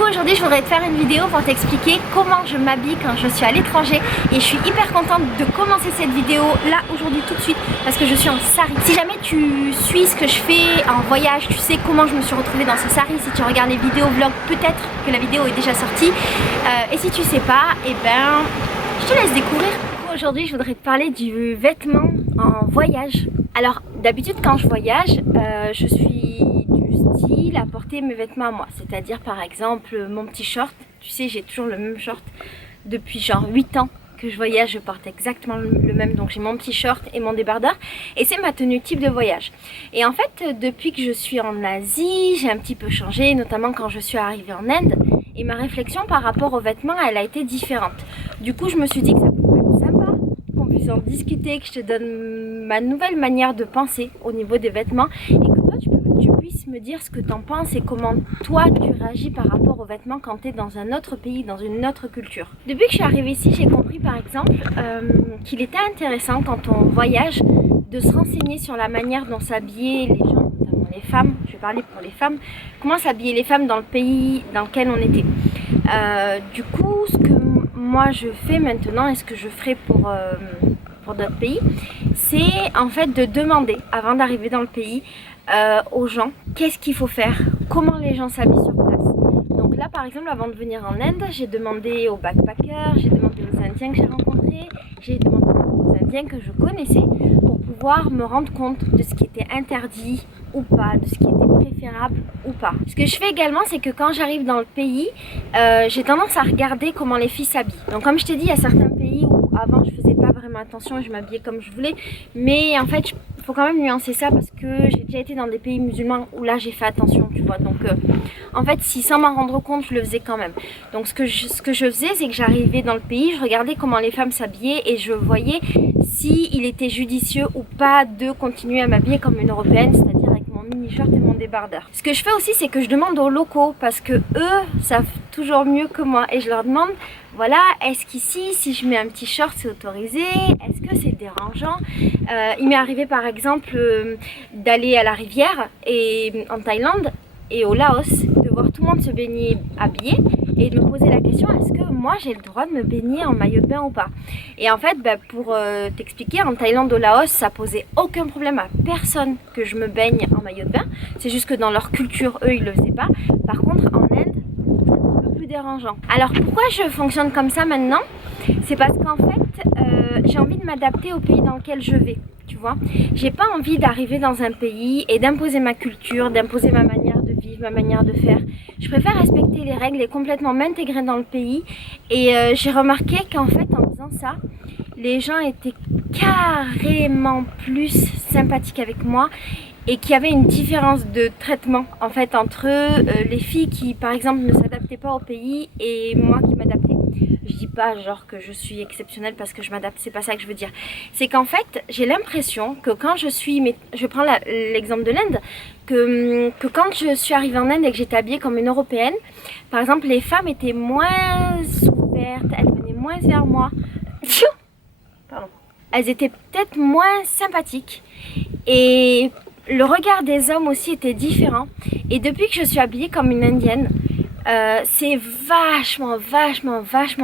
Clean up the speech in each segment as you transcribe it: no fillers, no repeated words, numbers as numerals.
coup aujourd'hui je voudrais te faire une vidéo pour t'expliquer comment je m'habille quand je suis à l'étranger. Et je suis hyper contente de commencer cette vidéo là aujourd'hui tout de suite parce que je suis en sari. Si jamais tu suis ce que je fais en voyage, tu sais comment je me suis retrouvée dans ce sari. Si tu regardes les vidéos vlogs, peut-être que la vidéo est déjà sortie. Et si tu sais pas, et ben je te laisse découvrir. Aujourd'hui je voudrais te parler du vêtement en voyage. Alors d'habitude quand je voyage, je suis du style à porter mes vêtements à moi. C'est-à-dire par exemple mon petit short. Tu sais, j'ai toujours le même short depuis genre 8 ans que je voyage, je porte exactement le même. Donc j'ai mon petit short et mon débardeur et c'est ma tenue type de voyage. Et en fait depuis que je suis en Asie, j'ai un petit peu changé, notamment quand je suis arrivée en Inde. Et ma réflexion par rapport aux vêtements, elle a été différente. Du coup je me suis dit que ça pouvait être sympa qu'on puisse en discuter, que je te donne ma nouvelle manière de penser au niveau des vêtements et que toi tu puisses me dire ce que tu en penses et comment toi tu réagis par rapport aux vêtements quand tu es dans un autre pays, dans une autre culture. Depuis que je suis arrivée ici, j'ai compris par exemple qu'il était intéressant quand on voyage de se renseigner sur la manière dont s'habillaient les gens, notamment les femmes, je vais parler pour les femmes, comment s'habillaient les femmes dans le pays dans lequel on était. Du coup, ce que moi je fais maintenant et ce que je ferai pour d'autres pays, c'est en fait de demander avant d'arriver dans le pays aux gens qu'est-ce qu'il faut faire, comment les gens s'habillent sur place. Donc là par exemple avant de venir en Inde, j'ai demandé aux backpackers, j'ai demandé aux Indiens que j'ai rencontrés, j'ai demandé aux Indiens que je connaissais pour pouvoir me rendre compte de ce qui était interdit ou pas, de ce qui était préférable ou pas. Ce que je fais également, c'est que quand j'arrive dans le pays, j'ai tendance à regarder comment les filles s'habillent. Donc comme je t'ai dit, il y a certains pays où avant je faisais pas vraiment attention et je m'habillais comme je voulais, mais en fait il faut quand même nuancer ça parce que j'ai déjà été dans des pays musulmans où là j'ai fait attention, tu vois. Donc en fait si sans m'en rendre compte, je le faisais quand même. Donc ce que je faisais, c'est que j'arrivais dans le pays, je regardais comment les femmes s'habillaient et je voyais si il était judicieux ou pas de continuer à m'habiller comme une européenne, c'est-à-dire avec mon mini-short et mon débardeur. Ce que je fais aussi, c'est que je demande aux locaux parce que eux savent toujours mieux que moi et je leur demande, voilà, est-ce qu'ici, si je mets un petit short, c'est autorisé? Est-ce que c'est dérangeant? Il m'est arrivé par exemple d'aller à la rivière et en Thaïlande et au Laos, de voir tout le monde se baigner habillé et de me poser la question, est-ce que moi j'ai le droit de me baigner en maillot de bain ou pas? Et en fait, pour t'expliquer, en Thaïlande, au Laos, ça posait aucun problème à personne que je me baigne en maillot de bain. C'est juste que dans leur culture, eux, ils le faisaient pas. Par contre, en Inde, c'est un petit peu plus dérangeant. Alors pourquoi je fonctionne comme ça maintenant? C'est parce qu'en fait, j'ai envie de m'adapter au pays dans lequel je vais. Tu vois, j'ai pas envie d'arriver dans un pays et d'imposer ma culture, d'imposer ma manière de vivre, ma manière de faire. Je préfère respecter les règles et complètement m'intégrer dans le pays. Et j'ai remarqué qu'en fait, en faisant ça, les gens étaient carrément plus sympathiques avec moi et qu'il y avait une différence de traitement en fait entre les filles qui par exemple ne s'adaptaient pas au pays et moi qui m'adaptais. Je dis pas genre que je suis exceptionnelle parce que je m'adapte, c'est pas ça que je veux dire. C'est qu'en fait j'ai l'impression que quand je suis, mais je prends l'exemple de l'Inde, que quand je suis arrivée en Inde et que j'étais habillée comme une européenne, par exemple les femmes étaient moins ouvertes, elles venaient moins vers moi. Pardon. Elles étaient peut-être moins sympathiques et le regard des hommes aussi était différent. Et depuis que je suis habillée comme une indienne, c'est vachement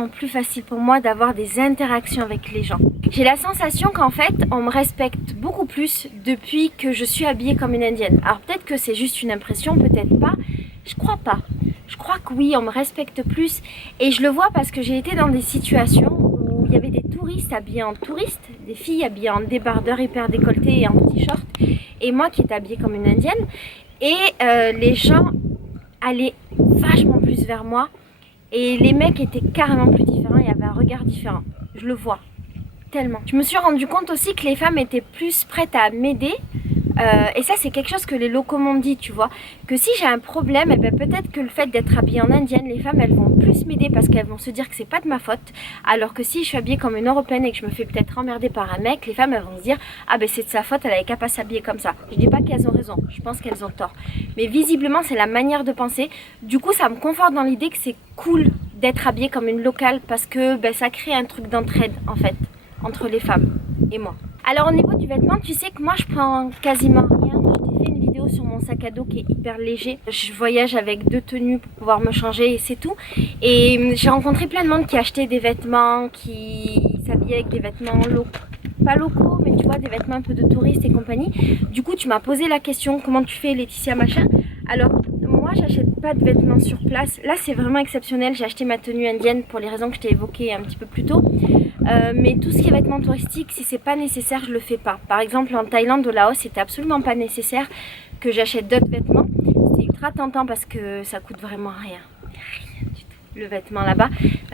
plus facile pour moi d'avoir des interactions avec les gens. J'ai la sensation qu'en fait on me respecte beaucoup plus depuis que je suis habillée comme une indienne. Alors peut-être que c'est juste une impression, peut-être pas. Je crois pas. Je crois que oui, on me respecte plus et je le vois parce que j'ai été dans des situations où il y avait des touristes habillés en touristes, des filles habillées en débardeur hyper décolleté et en petit short et moi qui étais habillée comme une indienne et les gens allaient vachement plus vers moi et les mecs étaient carrément plus différents, il y avait un regard différent, je le vois tellement. Je me suis rendu compte aussi que les femmes étaient plus prêtes à m'aider et ça c'est quelque chose que les locaux m'ont dit, tu vois, que si j'ai un problème, eh ben, peut-être que le fait d'être habillée en indienne, les femmes elles vont plus m'aider parce qu'elles vont se dire que c'est pas de ma faute, alors que si je suis habillée comme une européenne et que je me fais peut-être emmerder par un mec, les femmes elles vont se dire ah ben c'est de sa faute, elle avait qu'à pas s'habiller comme ça. Je dis pas qu'elles ont raison, je pense qu'elles ont tort, mais visiblement c'est la manière de penser. Du coup ça me conforte dans l'idée que c'est cool d'être habillée comme une locale parce que ben, ça crée un truc d'entraide en fait entre les femmes et moi. Alors au niveau du vêtement, tu sais que moi je prends quasiment rien. Je t'ai fait une vidéo photos sur mon sac à dos qui est hyper léger. Je voyage avec 2 tenues pour pouvoir me changer et c'est tout. Et j'ai rencontré plein de monde qui achetaient des vêtements, qui s'habillaient avec des vêtements locaux. Pas locaux, mais tu vois, des vêtements un peu de touristes et compagnie. Du coup, tu m'as posé la question, comment tu fais Laetitia machin. Alors, moi, j'achète pas de vêtements sur place. Là, c'est vraiment exceptionnel. J'ai acheté ma tenue indienne pour les raisons que je t'ai évoquées un petit peu plus tôt. Mais tout ce qui est vêtements touristiques, si c'est pas nécessaire, je le fais pas. Par exemple, en Thaïlande, au Laos, c'était absolument pas nécessaire que j'achète d'autres vêtements. C'était ultra tentant parce que ça coûte vraiment rien. Rien du tout. Le vêtement là-bas,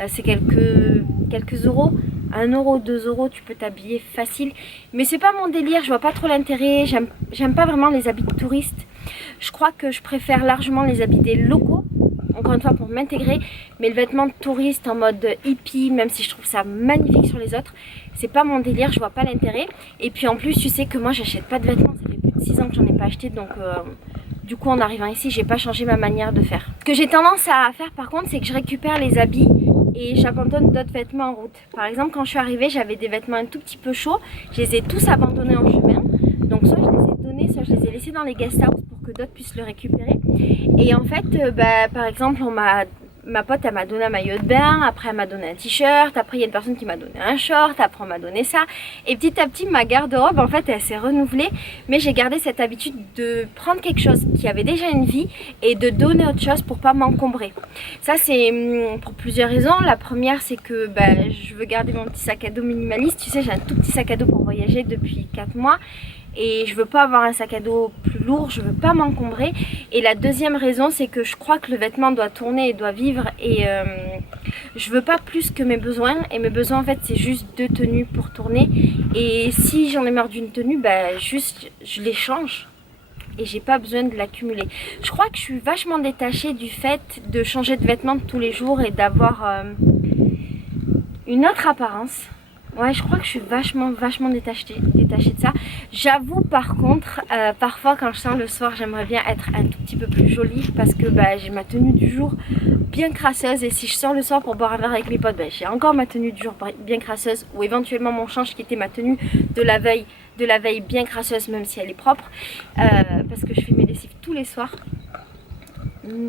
c'est quelques euros. 1 euro, 2 euros, tu peux t'habiller facile. Mais c'est pas mon délire, je vois pas trop l'intérêt. J'aime pas vraiment les habits de touristes. Je crois que je préfère largement les habits des locaux. Encore une fois pour m'intégrer. Mais le vêtement de touriste en mode hippie, même si je trouve ça magnifique sur les autres, c'est pas mon délire, je vois pas l'intérêt. Et puis en plus, tu sais que moi j'achète pas de vêtements. Ça fait plus de 6 ans que j'en ai pas acheté. Donc du coup en arrivant ici, j'ai pas changé ma manière de faire. Ce que j'ai tendance à faire par contre, c'est que je récupère les habits et j'abandonne d'autres vêtements en route. Par exemple, quand je suis arrivée, j'avais des vêtements un tout petit peu chauds. Je les ai tous abandonnés en chemin. Donc soit je les ai donnés, soit je les ai laissés dans les guest house pour que d'autres puissent le récupérer. Et en fait, par exemple, ma pote, elle m'a donné un maillot de bain, après elle m'a donné un t-shirt, après il y a une personne qui m'a donné un short, après on m'a donné ça. Et petit à petit, ma garde-robe, en fait, elle s'est renouvelée. Mais j'ai gardé cette habitude de prendre quelque chose qui avait déjà une vie et de donner autre chose pour pas m'encombrer. Ça, c'est pour plusieurs raisons. La première, c'est que je veux garder mon petit sac à dos minimaliste. Tu sais, j'ai un tout petit sac à dos pour voyager depuis 4 mois. Et je veux pas avoir un sac à dos plus lourd, je veux pas m'encombrer. Et la deuxième raison, c'est que je crois que le vêtement doit tourner et doit vivre. Et je veux pas plus que mes besoins. Et mes besoins, en fait, c'est juste 2 tenues pour tourner. Et si j'en ai marre d'une tenue, juste je les change. Et j'ai pas besoin de l'accumuler. Je crois que je suis vachement détachée du fait de changer de vêtements tous les jours et d'avoir une autre apparence. Ouais, je crois que je suis vachement détachée de ça. J'avoue par contre, parfois quand je sors le soir, j'aimerais bien être un tout petit peu plus jolie parce que j'ai ma tenue du jour bien crasseuse. Et si je sors le soir pour boire un verre avec mes potes, j'ai encore ma tenue du jour bien crasseuse ou éventuellement mon change qui était ma tenue de la veille bien crasseuse même si elle est propre parce que je fais mes lessives tous les soirs.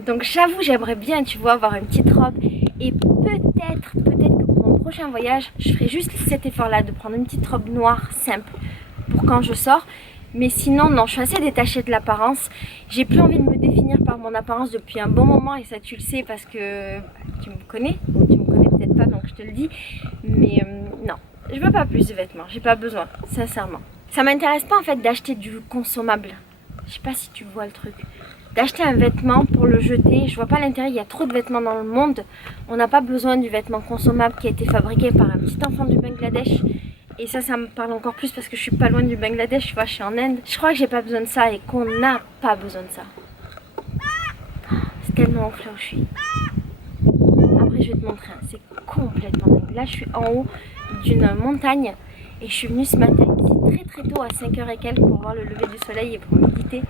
Donc j'avoue, j'aimerais bien, tu vois, avoir une petite robe et peut-être que pour mon prochain voyage, je ferai juste cet effort-là de prendre une petite robe noire simple pour quand je sors. Mais sinon, non, je suis assez détachée de l'apparence. J'ai plus envie de me définir par mon apparence depuis un bon moment et ça tu le sais parce que tu me connais ou tu me connais peut-être pas donc je te le dis. Mais non, je veux pas plus de vêtements, j'ai pas besoin, sincèrement. Ça m'intéresse pas en fait d'acheter du consommable. Je sais pas si tu vois le truc. D'acheter un vêtement pour le jeter, je vois pas l'intérêt, il y a trop de vêtements dans le monde. On n'a pas besoin du vêtement consommable qui a été fabriqué par un petit enfant du Bangladesh. Et ça me parle encore plus parce que je suis pas loin du Bangladesh, tu vois, je suis en Inde. Je crois que j'ai pas besoin de ça et qu'on n'a pas besoin de ça. C'est tellement ouf là où je suis. Après je vais te montrer, c'est complètement dingue. Là je suis en haut d'une montagne et je suis venue ce matin ici très tôt à 5h et quelques pour voir le lever du soleil et pour méditer.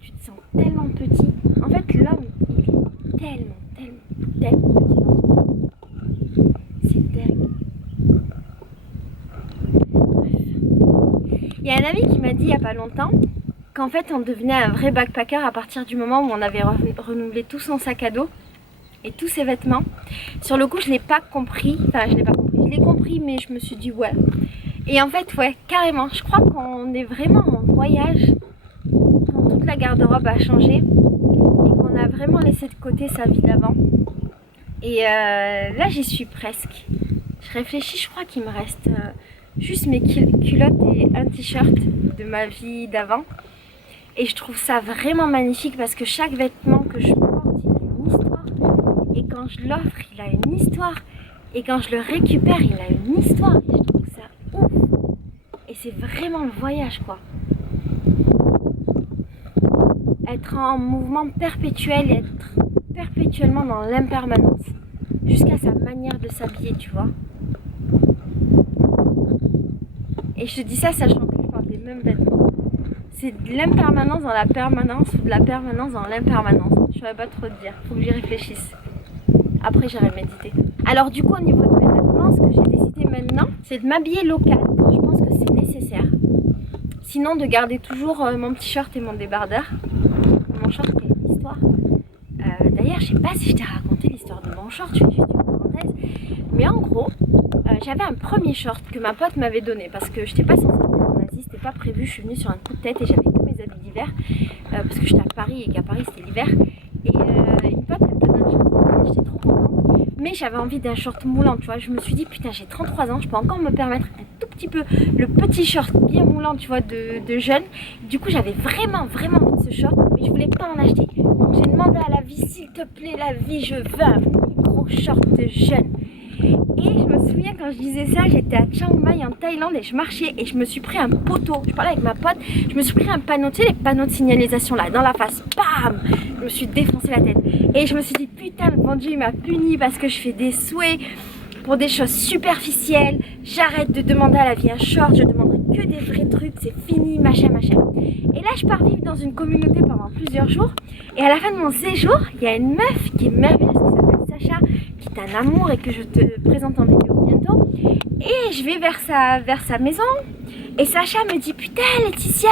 Tu te sens tellement petit. En fait, l'homme, il est tellement petit dans ce monde. C'est dingue. Bref. Il y a un ami qui m'a dit il n'y a pas longtemps qu'en fait, on devenait un vrai backpacker à partir du moment où on avait renouvelé tout son sac à dos et tous ses vêtements. Sur le coup, je ne l'ai pas compris. Enfin, je l'ai pas compris. Je l'ai compris, mais je me suis dit ouais. Et en fait, ouais, carrément. Je crois qu'on est vraiment en voyage. Toute la garde-robe a changé et qu'on a vraiment laissé de côté sa vie d'avant. Et là j'y suis presque. Je réfléchis, je crois qu'il me reste juste mes culottes et un t-shirt de ma vie d'avant. Et je trouve ça vraiment magnifique parce que chaque vêtement que je porte, il a une histoire. Et quand je l'offre, il a une histoire. Et quand je le récupère, il a une histoire. Et je trouve ça ouf. Et c'est vraiment le voyage quoi. Être en mouvement perpétuel et être perpétuellement dans l'impermanence jusqu'à sa manière de s'habiller, tu vois. Et je te dis ça sachant que je porte les mêmes vêtements. C'est de l'impermanence dans la permanence ou de la permanence dans l'impermanence. Je ne saurais pas trop te dire, faut que j'y réfléchisse. Après j'irai méditer. Alors du coup au niveau de mes vêtements, ce que j'ai décidé maintenant, c'est de m'habiller local quand je pense que c'est nécessaire. sinon de garder toujours mon petit short et mon débardeur. Mon short, il y a une histoire. D'ailleurs, je sais pas si je t'ai raconté l'histoire de mon short, je fais juste une parenthèse. Mais en gros, j'avais un premier short que ma pote m'avait donné parce que je n'étais pas censée venir en Asie, c'était pas prévu. Je suis venue sur un coup de tête et j'avais que mes habits d'hiver parce que j'étais à Paris et qu'à Paris c'était l'hiver. Et une pote elle me donne un short, j'étais trop contente. Mais j'avais envie d'un short moulant, tu vois. Je me suis dit, putain, j'ai 33 ans, je peux encore me permettre un tout petit peu le petit short bien moulant, tu vois, de jeune. Du coup, j'avais vraiment envie de ce short, mais je voulais pas en acheter. Donc j'ai demandé à la vie, s'il te plaît, la vie, je veux un gros short de jeune. Et je me souviens quand je disais ça, j'étais à Chiang Mai en Thaïlande et je marchais et je me suis pris un poteau. Je parlais avec ma pote, je me suis pris un panneau, tu sais les panneaux de signalisation là, dans la face, bam! Je me suis défoncé la tête. Et je me suis dit putain, le bon Dieu il m'a puni parce que je fais des souhaits pour des choses superficielles. J'arrête de demander à la vie un short, je demanderai que des vrais trucs, c'est fini, machin. Et là je pars vivre dans une communauté pendant plusieurs jours. Et à la fin de mon séjour, il y a une meuf qui est merveilleuse qui s'appelle Sacha, qui est un amour et que je te présente en vidéo bientôt. Et je vais vers sa maison et Sacha me dit putain Laetitia,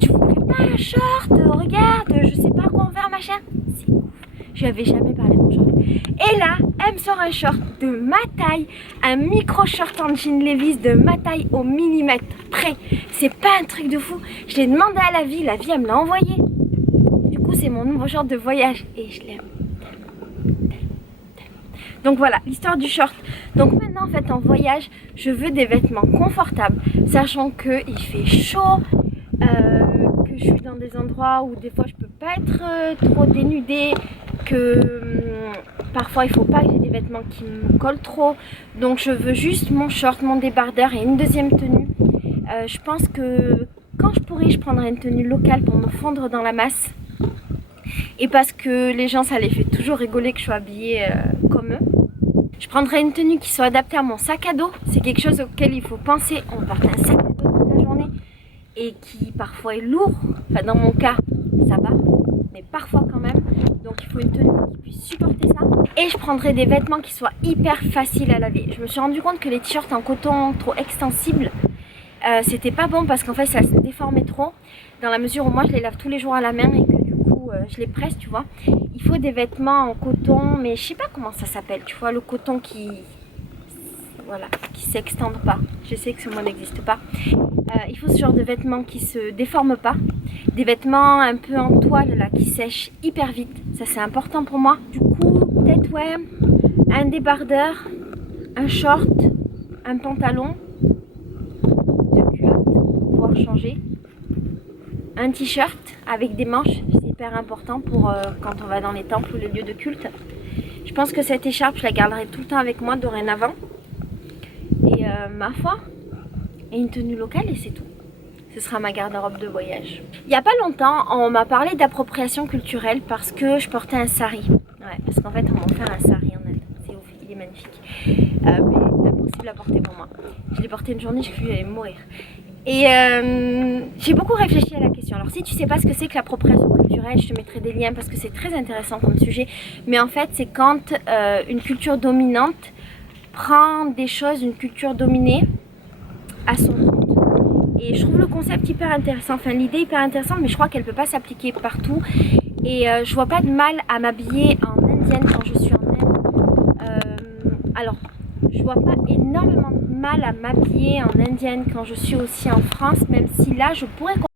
tu voudrais pas un short, regarde, je sais pas quoi en faire machin. C'est ouf, je lui avais jamais parlé de mon short. Et là, elle me sort un short de ma taille, un micro short en jean Levi's de ma taille au millimètre près. C'est pas un truc de fou. Je l'ai demandé à la vie elle me l'a envoyé. Du coup c'est mon nouveau short de voyage et je l'aime. Donc voilà, l'histoire du short. Donc maintenant en fait en voyage, je veux des vêtements confortables, sachant qu'il fait chaud, que je suis dans des endroits où des fois je peux pas être trop dénudée, que parfois il faut pas que j'ai des vêtements qui me collent trop. Donc je veux juste mon short, mon débardeur et une deuxième tenue. Je pense que quand je pourrai, je prendrai une tenue locale pour me fondre dans la masse. Et parce que les gens, ça les fait toujours rigoler que je sois habillée comme eux. Je prendrai une tenue qui soit adaptée à mon sac à dos. C'est quelque chose auquel il faut penser. On porte un sac à dos toute la journée et qui parfois est lourd. Enfin, dans mon cas, ça va, mais parfois quand même. Donc il faut une tenue qui puisse supporter ça. Et je prendrai des vêtements qui soient hyper faciles à laver. Je me suis rendu compte que les t-shirts en coton trop extensibles, c'était pas bon parce qu'en fait ça se déformait trop. Dans la mesure où moi je les lave tous les jours à la main et que du coup je les presse, tu vois. Il faut des vêtements en coton, mais je sais pas comment ça s'appelle, tu vois, le coton qui s'extende pas. Je sais que ce mot n'existe pas. Il faut ce genre de vêtements qui se déforment pas. Des vêtements un peu en toile là qui sèchent hyper vite. Ça c'est important pour moi. Du coup, peut-être ouais, un débardeur, un short, un pantalon, deux culottes pour pouvoir changer, un t-shirt avec des manches, c'est hyper important pour quand on va dans les temples ou les lieux de culte. Je pense que cette écharpe, je la garderai tout le temps avec moi dorénavant. Et ma foi, et une tenue locale et c'est tout. Ce sera ma garde-robe de voyage. Il n'y a pas longtemps, on m'a parlé d'appropriation culturelle parce que je portais un sari. Ouais, parce qu'en fait, on m'a offert un sari en Inde. C'est ouf, il est magnifique. Mais impossible à porter pour moi. Je l'ai porté une journée, je croyais que j'allais mourir. Et j'ai beaucoup réfléchi à la question. Alors si tu sais pas ce que c'est que l'appropriation culturelle, je te mettrai des liens parce que c'est très intéressant comme sujet. Mais en fait, c'est quand une culture dominante prend des choses d'une culture dominée à son compte. Et je trouve le concept hyper intéressant, enfin l'idée hyper intéressante, mais je crois qu'elle peut pas s'appliquer partout. Et je vois pas de mal à m'habiller en indienne quand je suis en Inde. Alors, je vois pas énormément de mal à m'habiller en indienne quand je suis aussi en France, même si là je pourrais comprendre.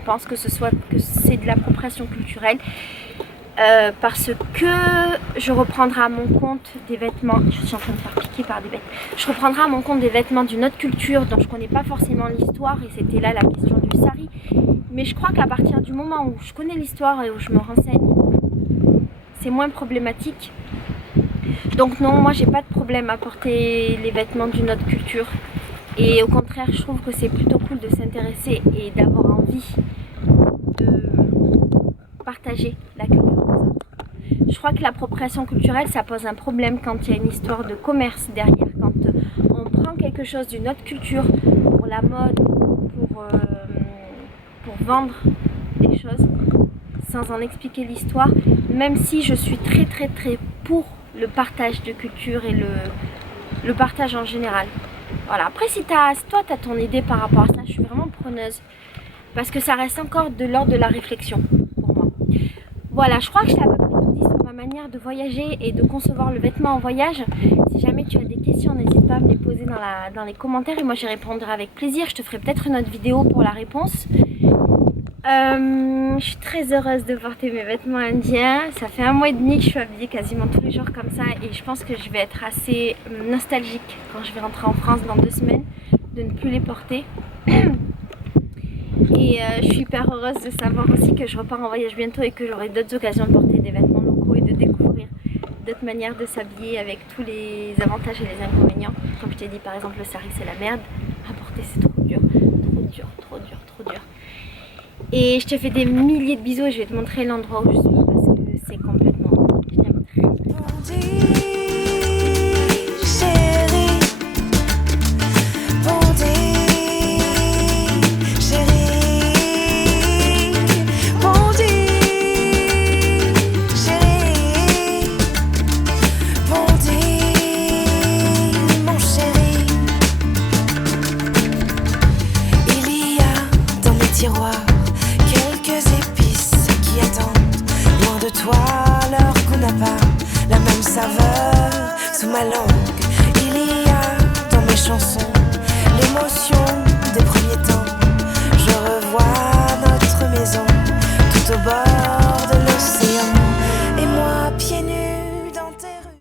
Je pense que c'est de l'appropriation culturelle. Parce que je reprendrai à mon compte des vêtements, je suis en train de me faire piquer par des bêtes, je reprendrai à mon compte des vêtements d'une autre culture dont je connais pas forcément l'histoire et c'était là la question du sari, mais je crois qu'à partir du moment où je connais l'histoire et où je me renseigne, c'est moins problématique. Donc non, moi j'ai pas de problème à porter les vêtements d'une autre culture et au contraire je trouve que c'est plutôt cool de s'intéresser et d'avoir envie de partager la culture des autres. Je crois que l'appropriation culturelle, ça pose un problème quand il y a une histoire de commerce derrière, quand on prend quelque chose d'une autre culture pour la mode, pour vendre des choses sans en expliquer l'histoire, même si je suis très pour le partage de culture et le partage en général. Voilà. Après si toi tu as ton idée par rapport à ça, je suis vraiment preneuse. parce que ça reste encore de l'ordre de la réflexion pour moi. Voilà, je crois que je t'ai à peu près tout dit sur ma manière de voyager et de concevoir le vêtement en voyage. Si jamais tu as des questions, n'hésite pas à me les poser dans les commentaires et moi j'y répondrai avec plaisir. Je te ferai peut-être une autre vidéo pour la réponse. Je suis très heureuse de porter mes vêtements indiens. Ça fait 1 mois et demi que je suis habillée quasiment tous les jours comme ça et je pense que je vais être assez nostalgique quand je vais rentrer en France dans 2 semaines de ne plus les porter. Et je suis hyper heureuse de savoir aussi que je repars en voyage bientôt et que j'aurai d'autres occasions de porter des vêtements locaux et de découvrir d'autres manières de s'habiller avec tous les avantages et les inconvénients. Comme je t'ai dit, par exemple, le sari c'est la merde. À porter c'est trop dur, trop dur, trop dur, trop dur. Et je te fais des milliers de bisous et je vais te montrer l'endroit où je suis parce que c'est complètement... Je t'aime très. Quelques épices qui attendent loin de toi, leur goût n'a pas la même saveur sous ma langue. Il y a dans mes chansons l'émotion